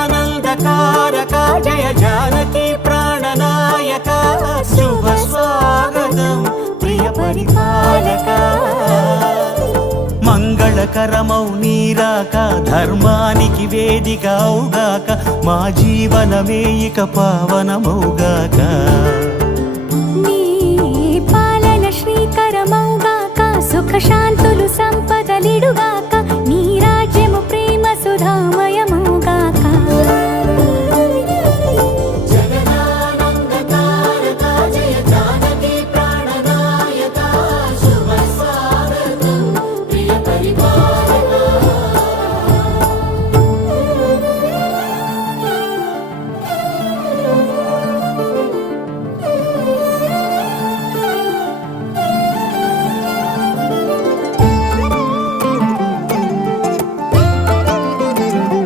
జగదానందకారక జయ జానకి ప్రాణనాయక శుభ స్వాగతం ప్రియ పరిపాలక మంగళకరమౌ నీరాక ధర్మానికి వేదిక అవుగాక మా జీవనమే ఇక పావనమౌగాక నీ పాలన శ్రీకరమౌగాక సుఖ శాంతులు సంపదలిడుగాక